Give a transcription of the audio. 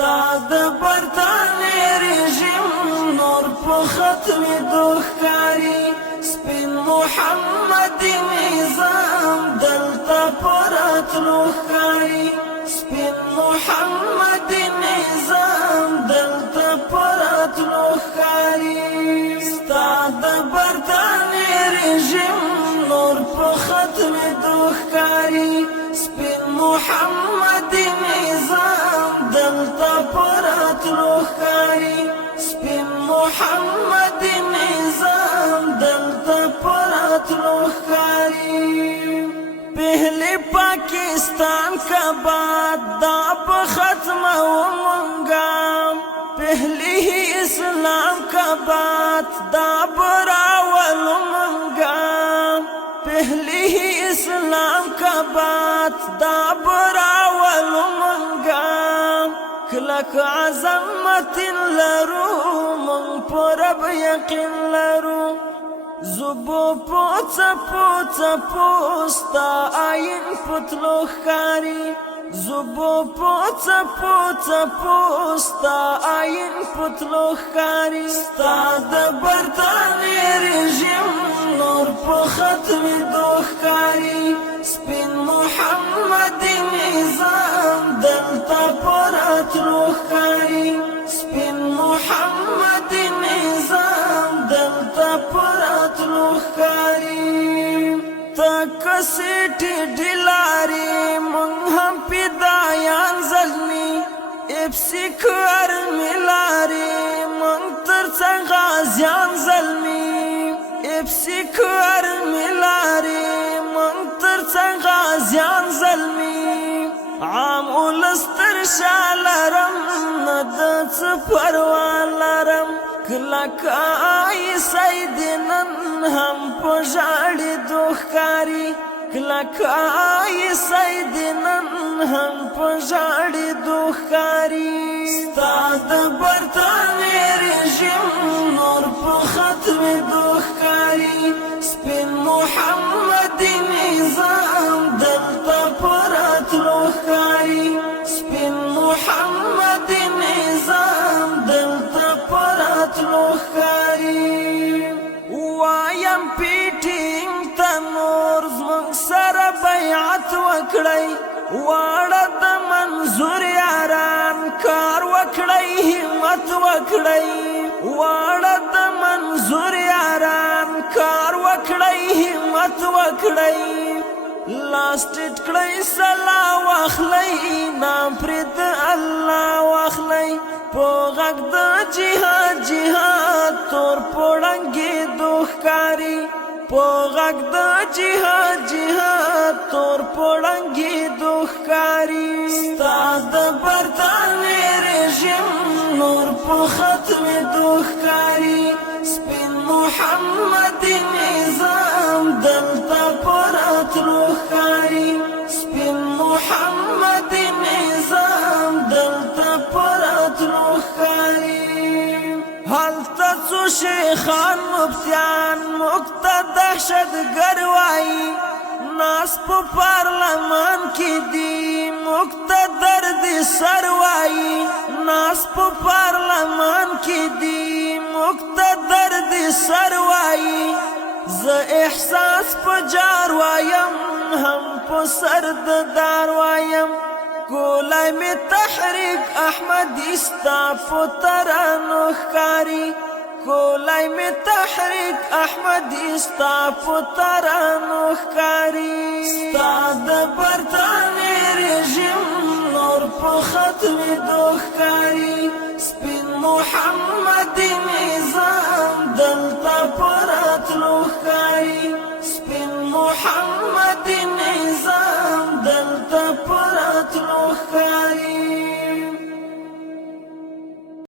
د برطانیې رژیم نور په ختمېدو ښکاري سپین محمدي نظام دلته په راتلو ښکاري سپین محمدي نظام دلته په راتلو ښکاري ستا د برطانیې رژیم نور په ختمېدو ښکاري سپین محمدي نظام دلته په راتلو ښکاري سپین محمدي نظام دلته په راتلو ښکاري پہلے پاکستان کا بات دا په ختمو منګا پہلے ہی اسلام کا بات دا براول منګا پہلے ہی اسلام کا بات دا براول منګا کلک عظمت لرو من پرب یقین لرو زبو پوڅه پوڅه پوستا آئین پتلو ښکاري زبو پوڅه پوڅه پوستا آئین پتلو ښکاري ستا د برطانیې رژیم نور په ختمېدو ښکاري سپین محمدي نظام دلته په راتلو ښکاري سپین محمدي نظام دلته په راتلو ښکاري تک سیټي ډلاري مونږ هم پیدایان زلمي اپسی کار ملاري مونږ ترڅنګ غازیان زلمي اپسی کار ملاري مونږ ترڅنګ غازیان زلمي عام ولستر شالرم ند څه پروا لرم کلک آئی سیدنن هم په ژاړېدو ښکاري کلک آئی سیدنن هم په ژاړېدو ښکاري ستا د برطانیې رژیم نور په ختمېدو ښکاري سپین محمدي نظام دلته په راتلو ښکاري سپین محمدي نظام دلته په راتلو ښکاري وایم پیټینګ ته نور زموږ سره بیعت وکړئ واړه د منظور یاران کار وکړئ همت وکړئ واړه د منظور یاران کار وکړئ همت وکړئ لاستټ کړئ سلا واخلئ نام پرې د الله واخلئ په غږ د جهاد جهاد تور پوړنګېدو ښکاري په غږ د جهاد جهاد تور پوړنګېدو ښکاري ستا د برطانیې رژیم نور په ختمېدو ښکاري سپین محمدي نظام دلته په راتلو ښکاري سپین محمدي نظام دلته په راتلو ښکاري هلته څو شیخان مفتیان موږ ته دهشتګر وایي ناس په پارلمان کې دي موږ ته درد سر وایي ناس په پارلمان کې دي موږ ته درد سر وایي زه احساس په جار وایم هم په سر د دار وایم کولای می تحریک احمدي ستا په ترانو ښکاري کولای می تحریک احمدي ستا په ترانو ښکاري ستا د برطانیې رژیم نور په ختمېدو ښکاري سپین محمدي نظام دلته په راتلو ښکاري سپین محمدي نظام دلته په راتلو ښکاري